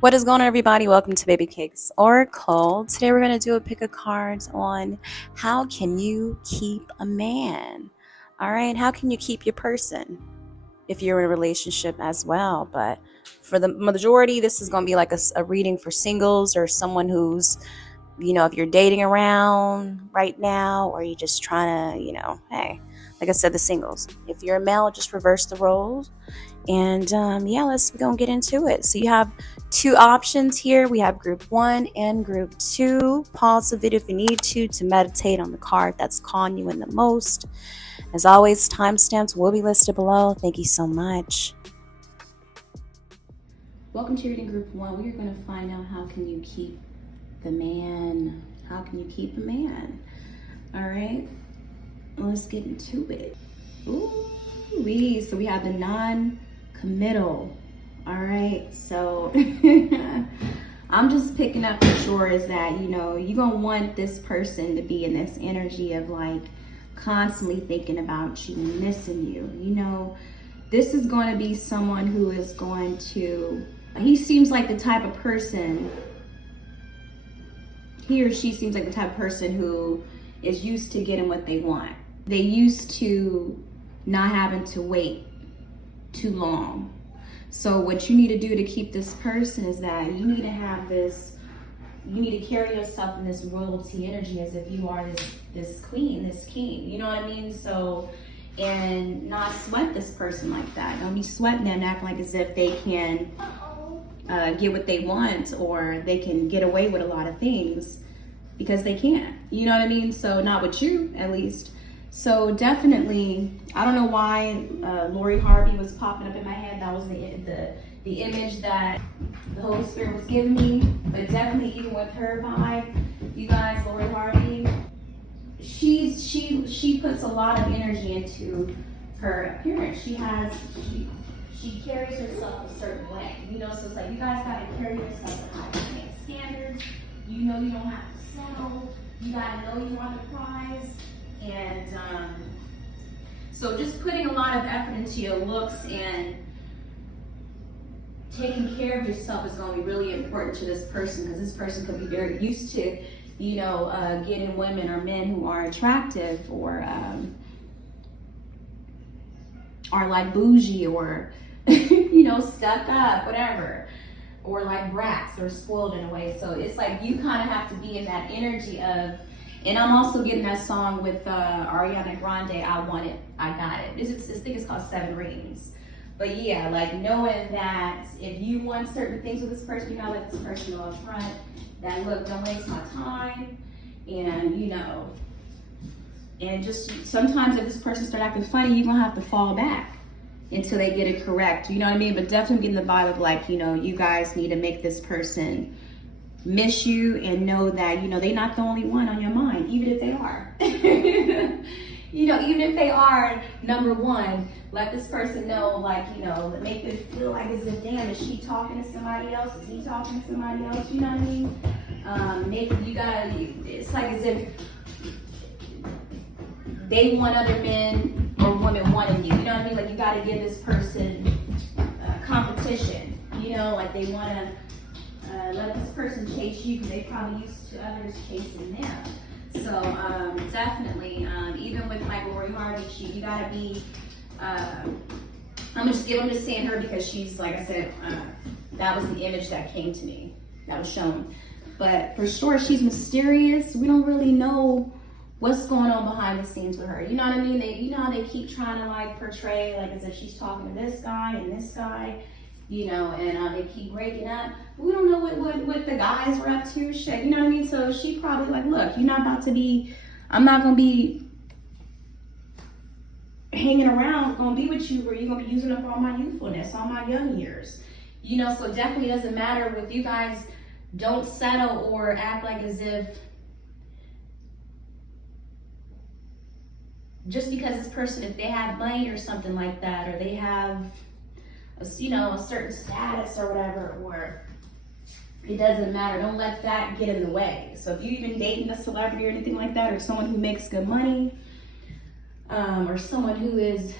What is going on, everybody? Welcome to Babycakes Oracle. Today we're going to do a pick of cards on how can you keep a man. All right, how can you keep your person if you're in a relationship as well? But for the majority, this is going to be like a reading for singles or someone who's, if you're dating around right now or you're just trying to, hey, like I said, the singles. If you're a male, just reverse the roles. And let's go and get into it. So you have two options here. We have group 1 and group 2. Pause the video if you need to meditate on the card that's calling you in the most. As always, timestamps will be listed below. Thank you so much. Welcome to reading group 1. We're going to find out how can you keep the man. How can you keep a man? All right, let's get into it. Ooh, so we have the non-committal. All right, so I'm just picking up for sure is that, you're gonna want this person to be in this energy of like constantly thinking about you and missing you. This is going to be someone who is going to, he seems like the type of person, he or she seems like the type of person who is used to getting what they want. They used to not having to wait too long. So what you need to do to keep this person is that you need to have this, you need to carry yourself in this royalty energy as if you are this queen, this king, you know what I mean? So, and not sweat this person like that. Don't be sweating them, acting like as if they can get what they want or they can get away with a lot of things, because they can't, you know what I mean? So not with you, at least. So definitely, I don't know why Lori Harvey was popping up in my head. That was the image that the Holy Spirit was giving me. But definitely, even with her vibe, you guys, Lori Harvey, she puts a lot of energy into her appearance. She carries herself a certain way, So it's like you guys gotta carry yourself at high standards. You don't have to settle. You gotta know you want the prize. And so just putting a lot of effort into your looks and taking care of yourself is going to be really important to this person, because this person could be very used to, getting women or men who are attractive or are like bougie or, stuck up, whatever, or like brats or spoiled in a way. So it's like you kind of have to be in that energy of. And I'm also getting that song with Ariana Grande, I Want It, I Got It. This thing is called 7 Rings. But yeah, like knowing that if you want certain things with this person, you gotta let this person know up front that, look, don't waste my time. And, and just sometimes if this person start acting funny, you're gonna have to fall back until they get it correct. You know what I mean? But definitely getting the vibe of like, you guys need to make this person miss you and know that they're not the only one on your mind, even if they are. Even if they are number one, let this person know, like, make them feel like as if, damn, is she talking to somebody else? Is he talking to somebody else? You know what I mean? It's like as if they want other men or women wanting you. You know what I mean? Like you gotta give this person competition. Like they wanna let this person chase you because they probably used to others chasing them. So definitely, even with like Lori Harvey, you gotta be. I'm just saying her because she's, like I said, that was the image that came to me, that was shown. But for sure, she's mysterious. We don't really know what's going on behind the scenes with her. You know what I mean? How they keep trying to like portray like as if she's talking to this guy and this guy. And they keep breaking up. We don't know what the guys were up to, shit, you know what I mean? So she probably like, look, I'm not gonna be hanging around, gonna be with you where you're gonna be using up all my youthfulness, all my young years. So definitely doesn't matter with you guys, don't settle or act like as if, just because this person, if they have money or something like that, or they have a certain status or whatever, or it doesn't matter. Don't let that get in the way. So if you're even dating a celebrity or anything like that, or someone who makes good money, or someone who is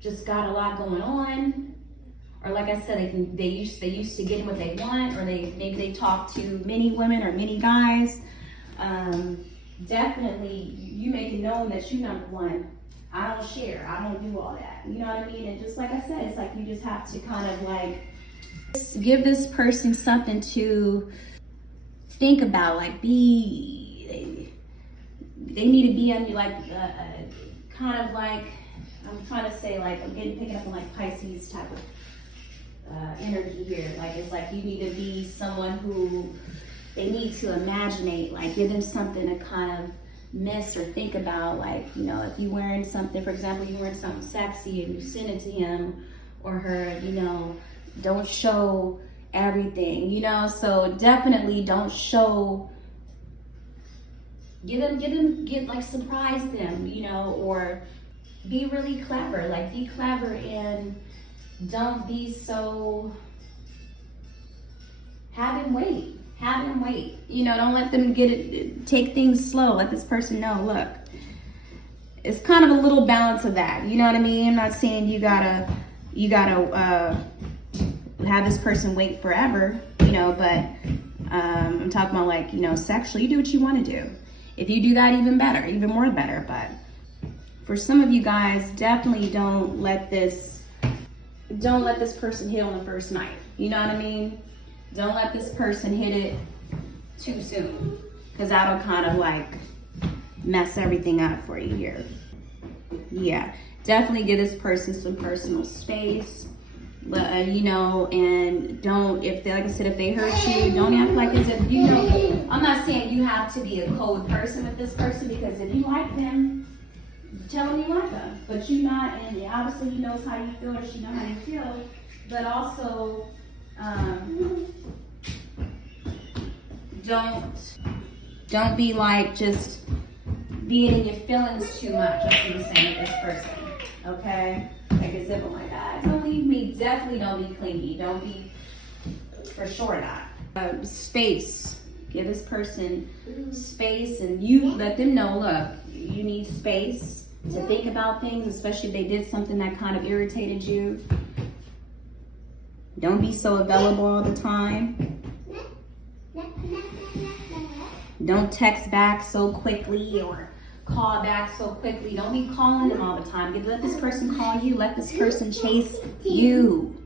just got a lot going on, or like I said, they used to getting what they want, or maybe they talk to many women or many guys. Definitely, you make it known that you number one. I don't share. I don't do all that. You know what I mean? And just like I said, it's like you just have to kind of like give this person something to think about. Like they need to be on you, like kind of like, I'm trying to say, like, I'm picking up on like Pisces type of energy here. Like, it's like you need to be someone who they need to imaginate, like give them something to kind of miss or think about. Like, you know, if you're wearing something, for example, you're wearing something sexy and you send it to him or her, you know, don't show everything, you know. So definitely don't show, get like surprise them, you know, or be really clever. Like, be clever and don't be so, have him wait. You know, don't let them take things slow. Let this person know, look, it's kind of a little balance of that. You know what I mean? I'm not saying you gotta have this person wait forever, you know, but I'm talking about, like, you know, sexually, you do what you want to do. If you do that, even better, even more better. But for some of you guys, definitely don't let this person hit on the first night. You know what I mean? Don't let this person hit it too soon, because that'll kind of like mess everything up for you here. Yeah, definitely give this person some personal space. But you know, and don't, if they, like I said, if they hurt you, don't act like as if, you know, I'm not saying you have to be a cold person with this person, because if you like them, tell them you like them. But you not, and obviously he knows how you feel, or she knows how you feel. But also, don't be like just being in your feelings too much. That's what I'm saying with this person, okay? Like as if, oh my God, don't leave me. Definitely don't be clingy. Don't be, for sure not. Space. Give this person space, and you let them know, look, you need space to think about things, especially if they did something that kind of irritated you. Don't be so available all the time. Don't text back so quickly or call back so quickly. Don't be calling them all the time. Let this person call you. Let this person chase you.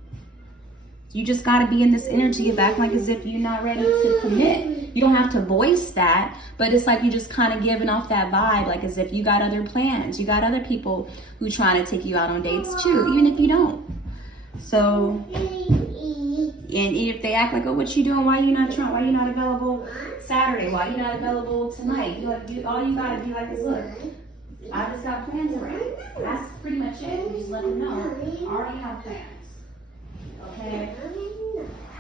You just got to be in this energy of acting like as if you're not ready to commit. You don't have to voice that, but it's like you just kind of giving off that vibe, like as if you got other plans. You got other people who trying to take you out on dates too, even if you don't. So, and if they act like, oh, what you doing? Why you not trying? Why you not available Saturday? Why you not available tonight? All you gotta be like is, look, I just got plans around. That's pretty much it. You just let them know, I already have plans. Okay?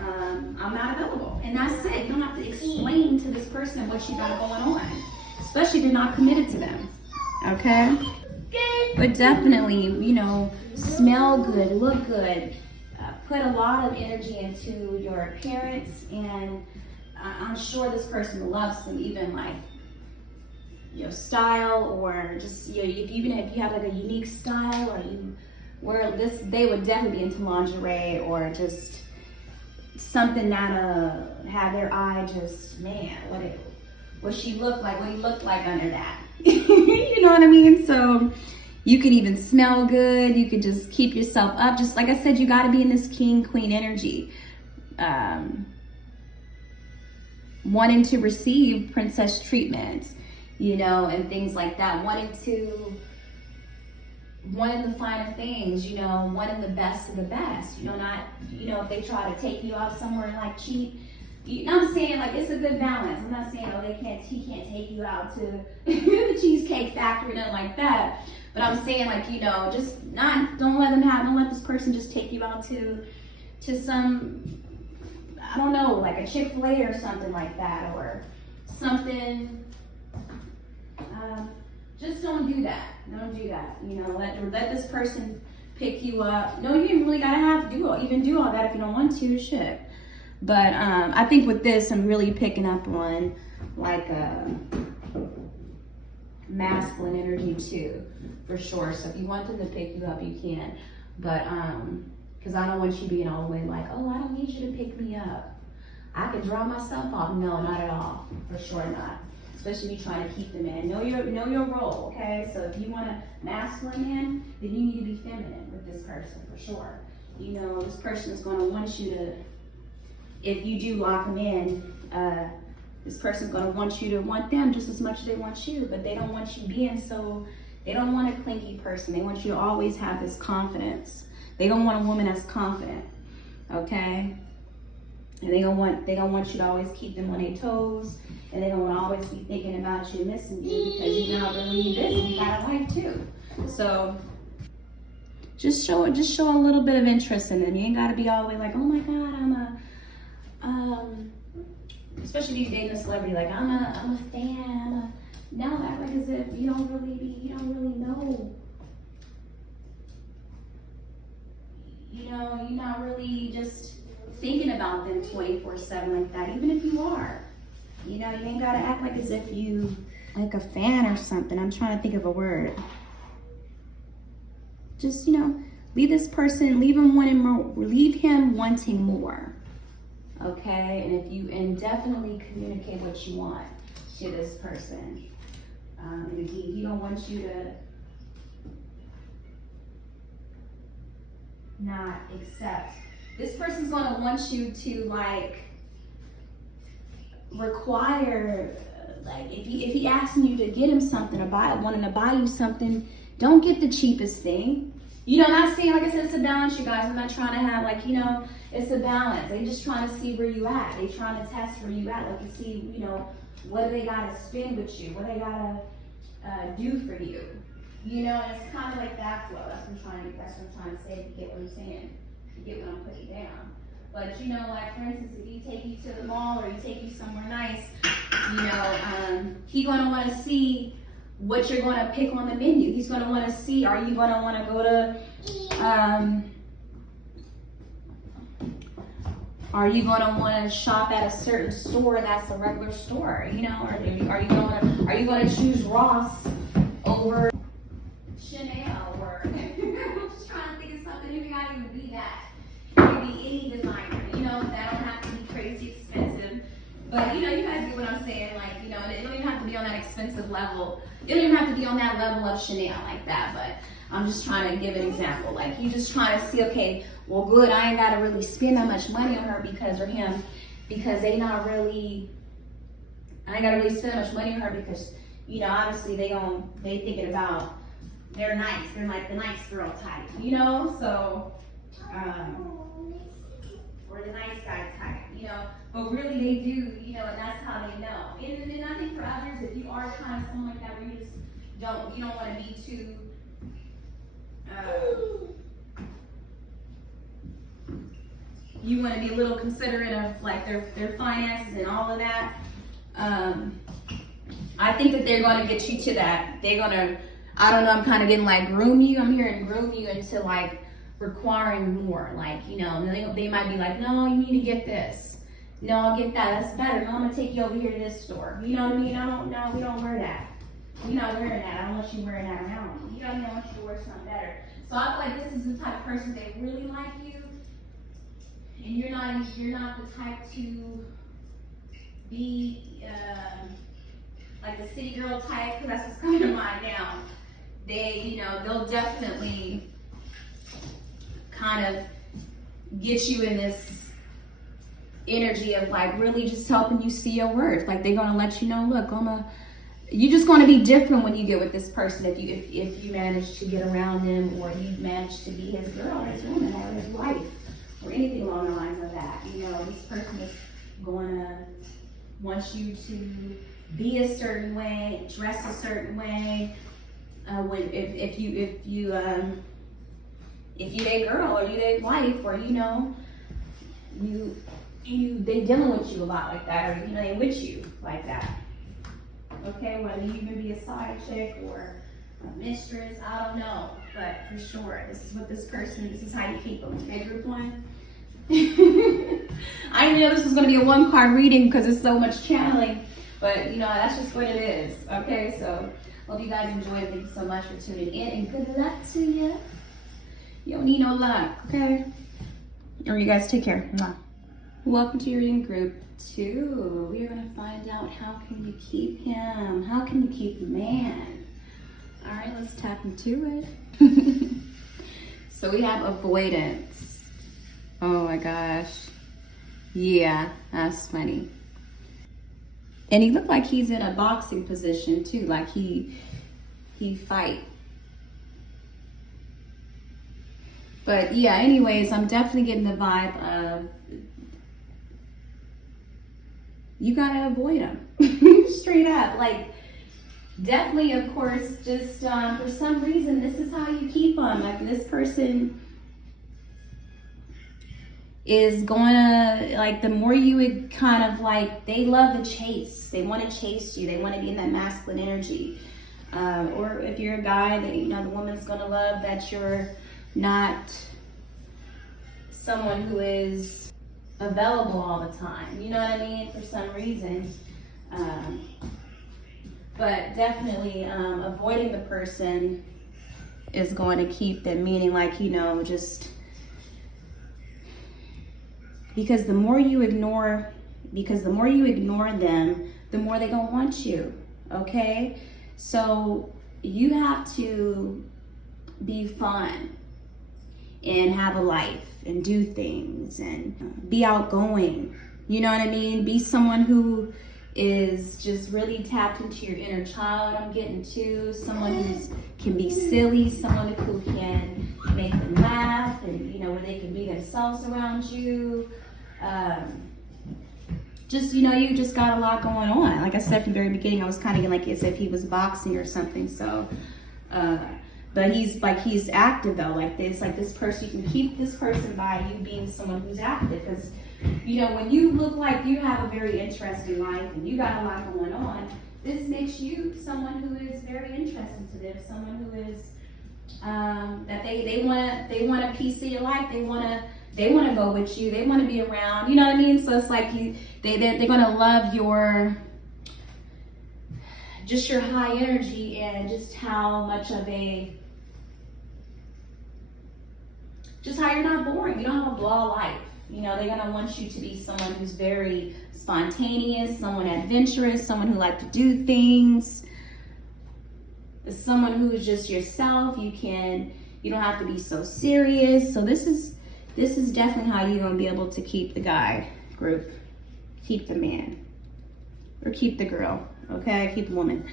I'm not available. And that's it. You don't have to explain to this person what you got going on, especially if you're not committed to them. Okay? But definitely, you know, smell good, look good, put a lot of energy into your appearance, and I'm sure this person loves them, even like, you know, style, or just, you know, even if you have like a unique style, or you wear this, they would definitely be into lingerie, or just something that have their eye just, man, what she looked like, what he looked like under that. You know what I mean? So you could even smell good. You could just keep yourself up. Just like I said, you got to be in this king, queen energy. Wanting to receive princess treatment, you know, and things like that. Wanting the finer things, you know, wanting the best of the best. You know, not, you know, if they try to take you out somewhere and like cheat. I'm saying, like, it's a good balance. I'm not saying, oh, he can't take you out to the Cheesecake Factory, nothing like that. But I'm saying, like, you know, just don't let this person just take you out to some, I don't know, like a Chick-fil-A or something like that, or something. Just don't do that. Don't do that. You know, let this person pick you up. No, you didn't really gotta do all that if you don't want to. Shit. But I think with this, I'm really picking up on like a masculine energy too, for sure. So if you want them to pick you up, you can. But Because I don't want you being all the way like, oh, I don't need you to pick me up. I can draw myself off. No, not at all. For sure not. Especially if you're trying to keep the man. Know your role, okay? So if you want a masculine man, then you need to be feminine with this person, for sure. You know, this person is going to want you to, if you do lock them in, this person's going to want you to want them just as much as they want you, but they don't want you being so, they don't want a clingy person. They want you to always have this confidence. They don't want a woman that's confident, okay? And they don't want you to always keep them on their toes, and they don't want to always be thinking about you, missing you, because you're not really busy. You got a life too. So just show a little bit of interest in them. You ain't got to be all the way like, oh my God, especially if you're dating a celebrity, like I'm a fan. No, act like as if you don't really know. You know, you're not really just thinking about them 24/7 like that, even if you are. You know, you ain't gotta act like as if you like a fan or something. I'm trying to think of a word. Just, you know, leave him wanting more. Okay? And definitely communicate what you want to this person. And he don't want you to not accept. This person's gonna want you to like require, like if he asking you to get him something or wanting to buy you something, don't get the cheapest thing. You know, I'm not saying, like I said, it's a balance, you guys. I'm not trying to have like, you know, it's a balance. They just trying to see where you at. They trying to test where you at. Like you see, you know, what do they gotta spend with you? What they gotta do for you? You know, and it's kind of like that flow. That's what I'm trying to say. If you get what I'm saying, you get what I'm putting down. But you know, like for instance, if he take you to the mall or he take you somewhere nice, you know, he gonna want to see what you're gonna pick on the menu. He's gonna want to see, are you gonna want to go to, are you gonna want to shop at a certain store that's a regular store? You know, or are you gonna choose Ross over Chanel? Or I'm just trying to think of something. It may not even be that. It could be any designer. You know, that don't have to be crazy expensive. But you know, you guys get what I'm saying. Like, you know, it don't even have to be on that expensive level. It don't even have to be on that level of Chanel like that. But I'm just trying to give an example. Like, you just trying to see, okay, well, good, I ain't got to really spend that much money on her because they not really, I ain't got to really spend that much money on her because, you know, obviously they thinking about, they're nice. They're like the nice girl type, you know? So, or the nice guy type, you know? But really they do, you know, and that's how they know. And I think for others, if you are kind of someone like that where you just you don't want to be too, you want to be a little considerate of like their finances and all of that. I think that they're going to get you to that. They're going to, I don't know, I'm kind of getting like groom you. I'm hearing groom you into like requiring more. Like, you know, they might be like, no, you need to get this. No, I'll get that. That's better. No, I'm going to take you over here to this store. You know what I mean? No, we don't wear that. We're not wearing that. I don't want you wearing that around me. You know, I want you to wear something better. So I feel like this is the type of person they really like you. And you're not the type to be like the city girl type, because that's what's coming to mind now. They, you know, they'll definitely kind of get you in this energy of like really just helping you see your worth. Like they're gonna let you know, look, you're just gonna be different when you get with this person if you manage to get around them, or you manage to be his girl or his woman or his wife, or anything along the lines of that. You know, this person is gonna want you to be a certain way, dress a certain way. If you their girl or you their wife, or you know, they dealing with you a lot like that, or you know, they with you like that. Okay, whether you even be a side chick or a mistress, I don't know, but for sure, this is how you keep them. Okay, group one. I didn't know this was going to be a one-card reading because it's so much channeling, but you know, that's just what it is. Okay, so hope you guys enjoyed. Thank you so much for tuning in, and good luck to you. You don't need no luck, okay? Or you guys take care. Mwah. Welcome to your reading group 2. We are going to find out how can you keep him? How can you keep the man? All right, let's tap into it. So we have avoidance. Oh my gosh. Yeah, that's funny. And he looked like he's in a boxing position too, like he fight. But yeah, anyways, I'm definitely getting the vibe of you gotta avoid him. Straight up. Like, definitely, of course, just for some reason, this is how you keep them. Like, this person is gonna, like, the more you would kind of like, they love the chase. They want to chase you. They want to be in that masculine energy. Or if you're a guy, that, you know, the woman's gonna love that you're not someone who is available all the time. You know what I mean? For some reason. But definitely avoiding the person is going to keep them, meaning like, you know, just because the more you ignore them, the more they gonna want you, okay? So you have to be fun and have a life and do things and be outgoing. You know what I mean? Be someone who is just really tapped into your inner child. I'm getting to someone who can be silly, someone who can make them laugh, and you know, where they can be themselves around you. Just, you know, you just got a lot going on. Like I said from the very beginning, I was kind of like as if he was boxing or something. So, but he's active though. Like this person, you can keep this person by you being someone who's active, because you know, when you look like you have a very interesting life and you got a lot going on, this makes you someone who is very interesting to them, someone who is that they want a piece of your life. They want to go with you. They want to be around. You know what I mean? So it's like they're going to love your high energy and just how much of just how you're not boring. You don't have a blah life. You know, they're going to want you to be someone who's very spontaneous, someone adventurous, someone who likes to do things, someone who is just yourself. You don't have to be so serious. So this is definitely how you're going to be able to keep the guy group, keep the man, or keep the girl, okay? Keep the woman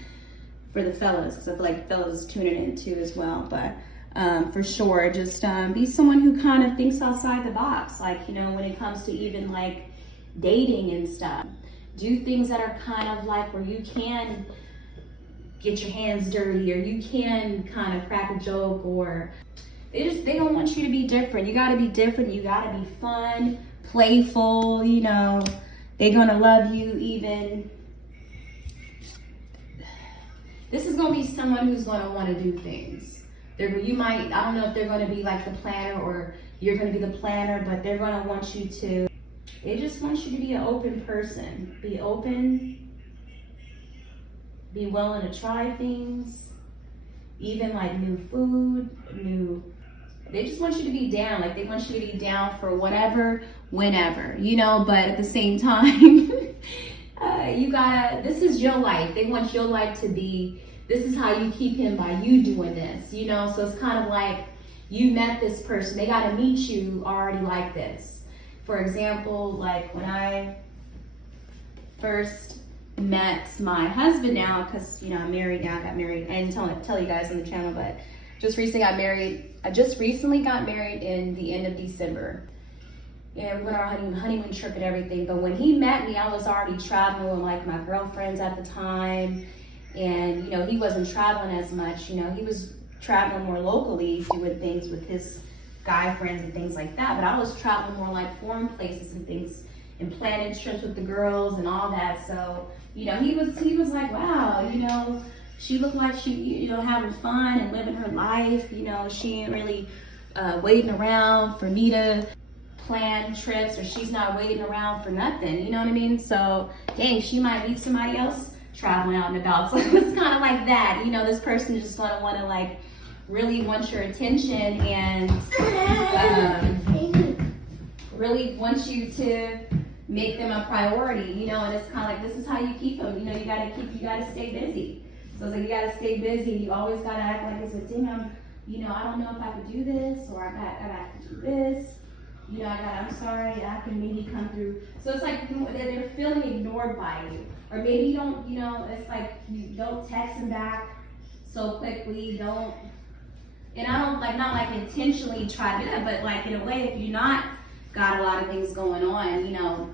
for the fellas, because I feel like fellas is tuning in too as well. But for sure, just be someone who kind of thinks outside the box. Like, you know, when it comes to even like dating and stuff, do things that are kind of like where you can get your hands dirty, or you can kind of crack a joke, or they don't want you to be different. You got to be different. You got to be fun, playful. You know, they're gonna love you even. This is gonna be someone who's gonna want to do things. I don't know if they're going to be like the planner or you're going to be the planner, but they're going to want you to, they just want you to be an open person. Be open, be willing to try things, even like new food, they just want you to be down. Like they want you to be down for whatever, whenever, you know, but at the same time, this is your life. They want your life to be, this is how you keep him, by you doing this, you know? So it's kind of like you met this person. They got to meet you already like this. For example, like when I first met my husband now, because, you know, I'm married now, I got married. I didn't tell you guys on the channel, but just recently got married. I just recently got married in the end of December. Yeah, we went on our honeymoon trip and everything. But when he met me, I was already traveling with like my girlfriends at the time. And, you know, he wasn't traveling as much. You know, he was traveling more locally, doing things with his guy friends and things like that. But I was traveling more like foreign places and things, and planning trips with the girls and all that. So, you know, he was like, wow, you know, she looked like she, you know, having fun and living her life. You know, she ain't really waiting around for me to plan trips, or she's not waiting around for nothing. You know what I mean? So, dang, she might meet somebody else traveling out and about. So it's kind of like that, you know, this person just want to like really want your attention and really want you to make them a priority, you know, and it's kind of like, this is how you keep them, you know, you gotta stay busy. So it's like, you gotta stay busy, you always gotta act like it's a damn, you know, I don't know if I could do this, or I got to do this, you know, I'm sorry, I can maybe come through. So it's like, they're feeling ignored by you. Or maybe you don't, you know, it's like, you don't text them back so quickly, and I don't, like, not like intentionally try to do that, but like, in a way, if you're not got a lot of things going on, you know,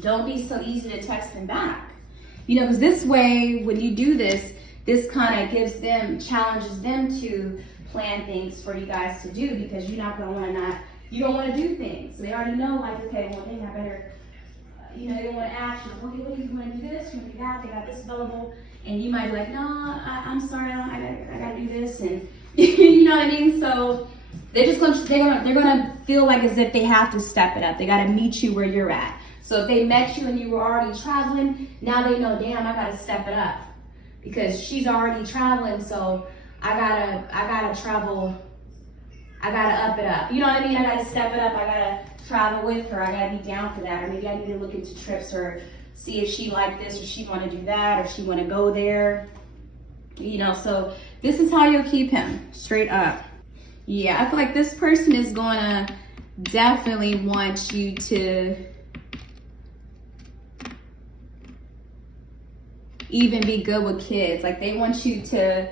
don't be so easy to text them back. You know, because this way, when you do this kind of challenges them to plan things for you guys to do, because you're not going to you don't want to do things. They already know, like, okay, well, then I better, you know, they want to ask you, okay, what do you want to do this? You want to do that? They got this available. And you might be like, no, I'm sorry, I got to do this. And you know what I mean? So they're gonna feel like as if they have to step it up. They got to meet you where you're at. So if they met you and you were already traveling, now they know, damn, I got to step it up because she's already traveling. So I gotta travel. I gotta up it up. You know what I mean? I gotta step it up. I gotta travel with her. I gotta be down for that. Or maybe I need to look into trips or see if she like this or she want to do that or she want to go there. You know, so this is how you'll keep him straight up. Yeah, I feel like this person is gonna definitely want you to even be good with kids. Like, they want you to,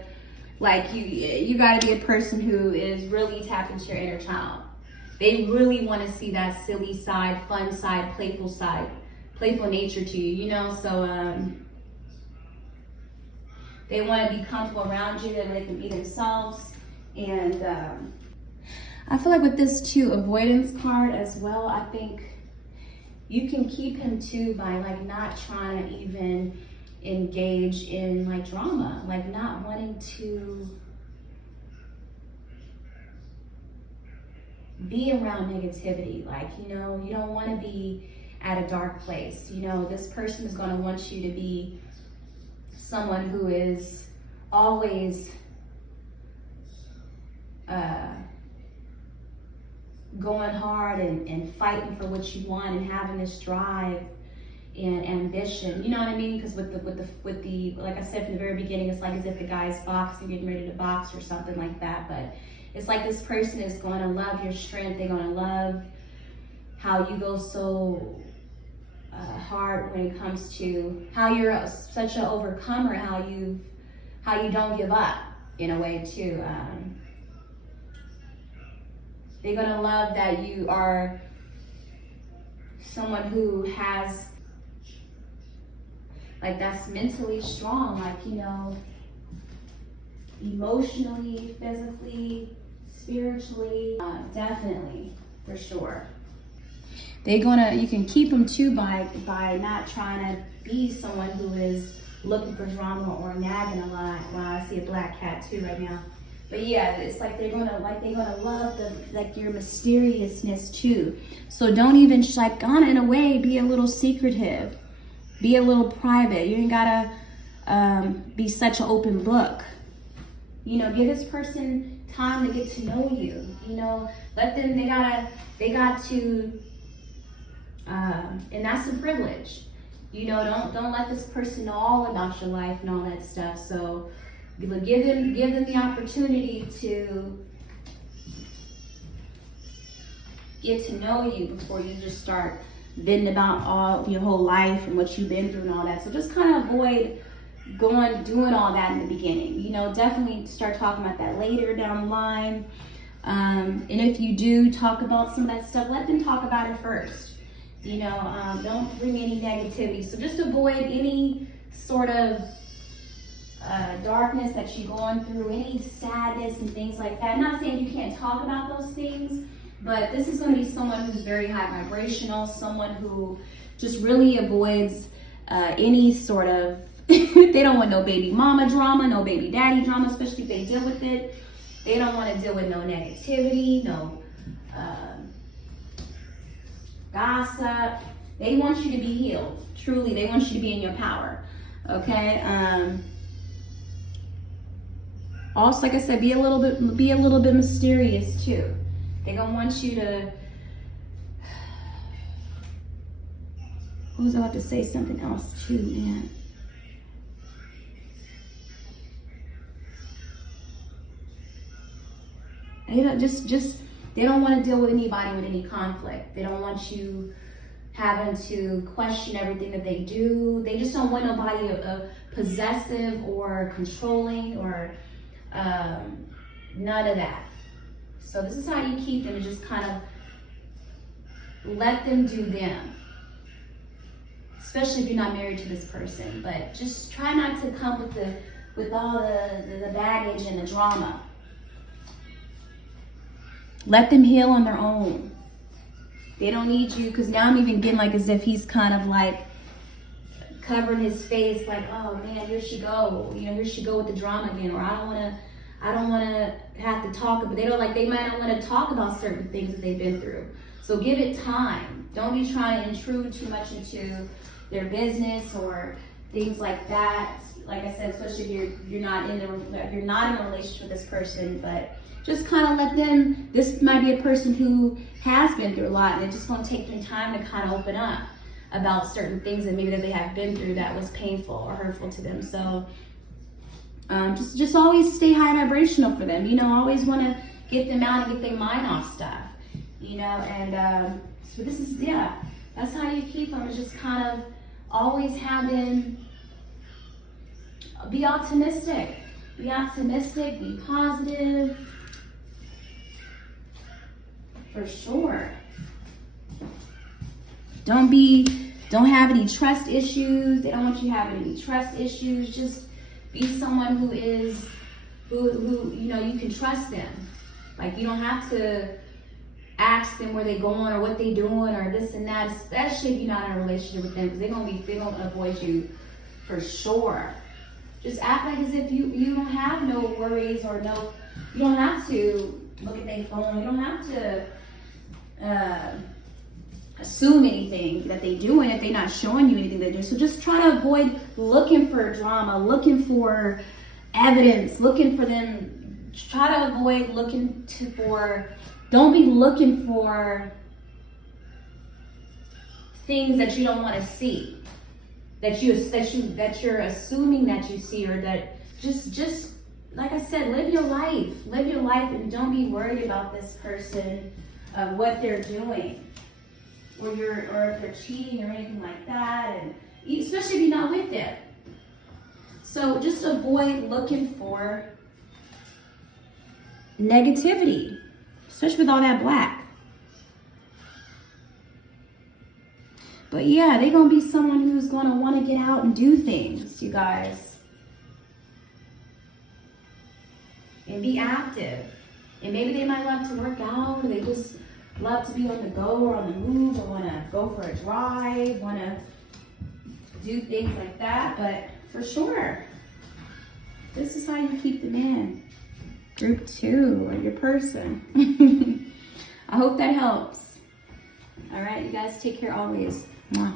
like, you got to be a person who is really tapped into your inner child. They really want to see that silly side, fun side, playful nature to you, you know? So they want to be comfortable around you, that they can be themselves. And I feel like with this too, avoidance card as well, I think you can keep him too by, like, not trying to even engage in, like, drama, like not wanting to be around negativity. Like, you know, you don't want to be at a dark place. You know, this person is going to want you to be someone who is always going hard and fighting for what you want and having this drive and ambition, you know what I mean? Because with the like I said from the very beginning, it's like as if the guy's boxing, getting ready to box or something like that. But it's like this person is going to love your strength. They're going to love how you go so hard when it comes to how you're such an overcomer, how you don't give up in a way too. They're going to love that you are someone who has, like, that's mentally strong, like, you know, emotionally, physically, spiritually, definitely, for sure. You can keep them too by not trying to be someone who is looking for drama or nagging a lot. Wow, I see a black cat too right now. But yeah, it's like they're gonna love your mysteriousness too. So don't even, like, in a way, be a little secretive. Be a little private. You ain't gotta be such an open book. You know, give this person time to get to know you. You know, let them. They got to, and that's a privilege. You know, don't let this person know all about your life and all that stuff. So give them the opportunity to get to know you before you just start venting about all your whole life and what you've been through and all that. So just kind of avoid doing all that in the beginning. You know, definitely start talking about that later down the line. And if you do talk about some of that stuff, let them talk about it first. You know, don't bring any negativity. So just avoid any sort of darkness that you're going through, any sadness and things like that. I'm not saying you can't talk about those things, but this is going to be someone who's very high vibrational, someone who just really avoids any sort of, they don't want no baby mama drama, no baby daddy drama, especially if they deal with it. They don't want to deal with no negativity, no gossip. They want you to be healed. Truly, they want you to be in your power. Okay? Also, like I said, be a little bit mysterious too. They're gonna want you to. What was I about to say? Something else too, man. They don't they don't want to deal with anybody with any conflict. They don't want you having to question everything that they do. They just don't want nobody possessive or controlling or none of that. So this is how you keep them, just kind of let them do them. Especially if you're not married to this person. But just try not to come with all the baggage and the drama. Let them heal on their own. They don't need you, because now I'm even getting like as if he's kind of like covering his face, like, oh man, here she go. You know, here she go with the drama again. Or I don't want to have to talk, but they might not want to talk about certain things that they've been through. So give it time. Don't be trying to intrude too much into their business or things like that. Like I said, especially if you're not in a relationship with this person, but just kind of let them. This might be a person who has been through a lot, and it's just going to take them time to kind of open up about certain things that maybe that they have been through that was painful or hurtful to them. So just always stay high vibrational for them. You know, always want to get them out and get their mind off stuff. You know, and so this is, yeah, that's how you keep them. Is just kind of always have them be optimistic. Be optimistic, be positive. For sure. Don't have any trust issues. They don't want you having any trust issues. Just be someone who you know, you can trust them. Like, you don't have to ask them where they're going or what they're doing or this and that, especially if you're not in a relationship with them, because they're gonna avoid you for sure. Just act like as if you don't have no worries or you don't have to look at their phone. You don't have to assume anything that they do, and if they're not showing you anything they do. So just try to avoid looking for drama, looking for evidence, looking for them. Try to avoid don't be looking for things that you don't want to see, that you're assuming that you see, or that just like I said, live your life, and don't be worried about this person, what they're doing, or if they're cheating or anything like that, and especially if you're not with them. So just avoid looking for negativity, especially with all that black. But yeah, they're gonna be someone who's gonna want to get out and do things, you guys, and be active. And maybe they might love to work out, or they just love to be on the go or on the move, or want to go for a drive, want to do things like that. But for sure, this is how you keep them in. Group 2, or your person. I hope that helps. All right, you guys take care always. Mwah.